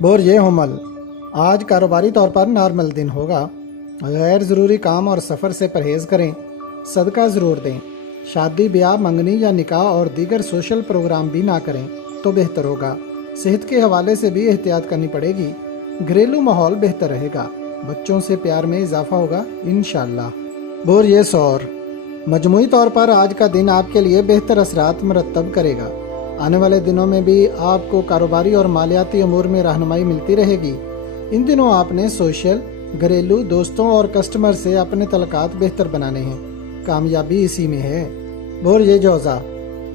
Bore ये हमल आज कारोबारी तौर पर नॉर्मल दिन होगा। गैर ज़रूरी काम और सफ़र से परहेज़ करें। सदका ज़रूर दें। शादी ब्याह मंगनी या निकाह और दीगर सोशल प्रोग्राम भी ना करें तो बेहतर होगा। सेहत के हवाले से भी एहतियात करनी पड़ेगी। घरेलू माहौल बेहतर रहेगा। बच्चों से प्यार में इजाफा होगा इंशाअल्लाह। बोर ये सौर मजमूई तौर पर आज का दिन आपके लिए बेहतर असरात मरतब करेगा। आने वाले दिनों में भी आपको कारोबारी और मालियाती अमूर में रहनुमाई मिलती रहेगी। इन दिनों आपने सोशल, घरेलू, दोस्तों और कस्टमर से अपने तलकात बेहतर बनाने हैं। कामयाबी इसी में है। बोर ये जौज़ा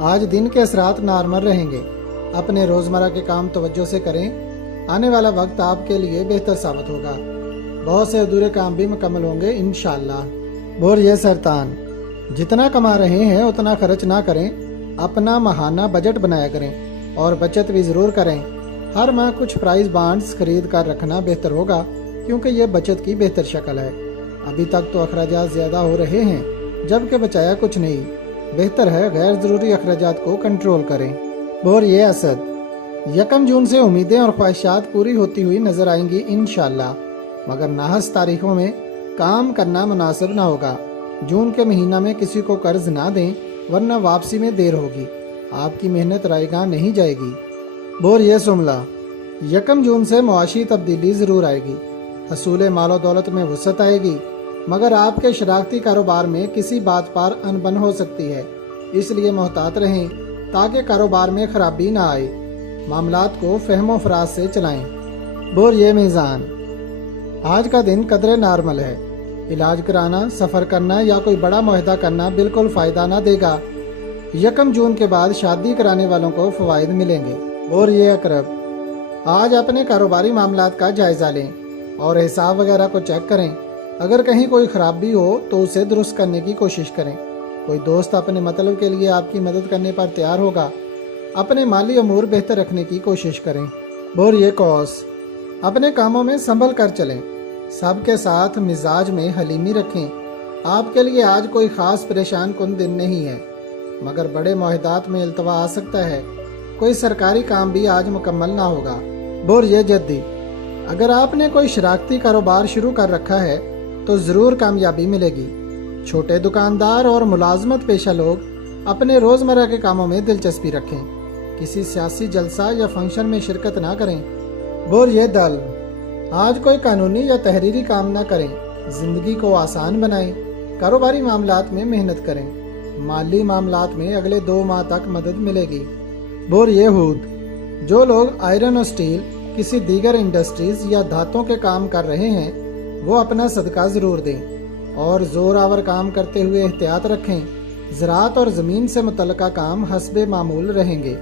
आज दिन के असरात नॉर्मल रहेंगे। अपने रोज़मर्रा के काम तवज्जो से करें। आने वाला वक्त आपके लिए बेहतर साबित होगा। बहुत से अधूरे काम भी मुकम्मल होंगे इंशाअल्लाह। बोर ये सरतान जितना कमा रहे हैं उतना खर्च ना करें। अपना माहाना बजट बनाया करें और बचत भी ज़रूर करें। हर माह कुछ प्राइस बॉन्ड्स खरीद कर रखना बेहतर होगा क्योंकि ये बचत की बेहतर शक्ल है। अभी तक तो अखराजात ज़्यादा हो रहे हैं जबकि बचाया कुछ नहीं। बेहतर है गैर ज़रूरी अखराजात को कंट्रोल करें। बोर ये असद 1 जून से उम्मीदें और ख्वाहिशात पूरी होती हुई नज़र आएंगी इंशाअल्लाह, मगर नाहस तारीखों में काम करना मुनासिब ना होगा। जून के महीना में किसी को कर्ज ना दें वरना वापसी में देर होगी। आपकी मेहनत रायगां नहीं जाएगी। बोर ये सुमला 1 जून से मुआशी तब्दीली ज़रूर आएगी। हसूल मालो दौलत में वसअत आएगी, मगर आपके शरारती कारोबार में किसी बात पर अनबन हो सकती है। इसलिए मोहतात रहें ताकि कारोबार में खराबी ना आए। मामलात को फहमो फराज से चलाएं। बोर ये मीज़ान आज का दिन कदरे नॉर्मल है। इलाज कराना, सफ़र करना या कोई बड़ा मुआहदा करना बिल्कुल फ़ायदा ना देगा। 1 जून के बाद शादी कराने वालों को फ़वाइद मिलेंगे। और ये अकरब आज अपने कारोबारी मामलात का जायज़ा लें और हिसाब वगैरह को चेक करें। अगर कहीं कोई ख़राबी हो तो उसे दुरुस्त करने की कोशिश करें। कोई दोस्त अपने मतलब के लिए आपकी मदद करने पर तैयार होगा। अपने माली अमूर बेहतर रखने की कोशिश करें। बोर ये कौस अपने कामों में संभल कर चलें। सबके साथ मिजाज में हलीमी रखें। आपके लिए आज कोई ख़ास परेशान कुन दिन नहीं है, मगर बड़े मुआहदात में इल्तवा आ सकता है। कोई सरकारी काम भी आज मुकम्मल ना होगा। बोर ये जद्दी अगर आपने कोई शरारती कारोबार शुरू कर रखा है तो ज़रूर कामयाबी मिलेगी। छोटे दुकानदार और मुलाजमत पेशा लोग अपने रोज़मर्रा के कामों में दिलचस्पी रखें। किसी सियासी जलसा या फंक्शन में शिरकत ना करें। बोर ये दल आज कोई कानूनी या तहरीरी काम ना करें। ज़िंदगी को आसान बनाएं। कारोबारी मामलात में मेहनत करें। माली मामलात में अगले 2 माह तक मदद मिलेगी। बोर ये हूद जो लोग आयरन और स्टील, किसी दीगर इंडस्ट्रीज़ या धातों के काम कर रहे हैं वो अपना सदका ज़रूर दें और ज़ोर आवर काम करते हुए एहतियात रखें। ज़राअत और ज़मीन से मुतल्लिक़ा काम हस्बे मामूल रहेंगे।